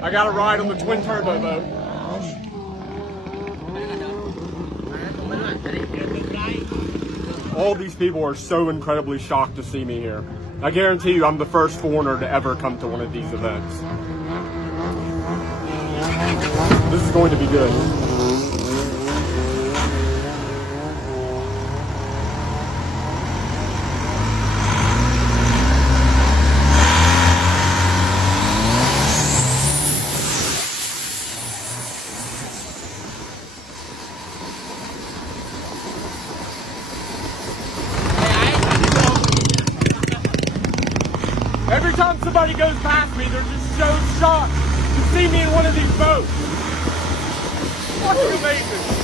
I got a ride on the twin turbo boat. All these people are so incredibly shocked to see me here. I guarantee you I'm the first foreigner to ever come to one of these events. This is going to be good. Every time somebody goes past me, they're just so shocked to see me in one of these boats. Fucking amazing.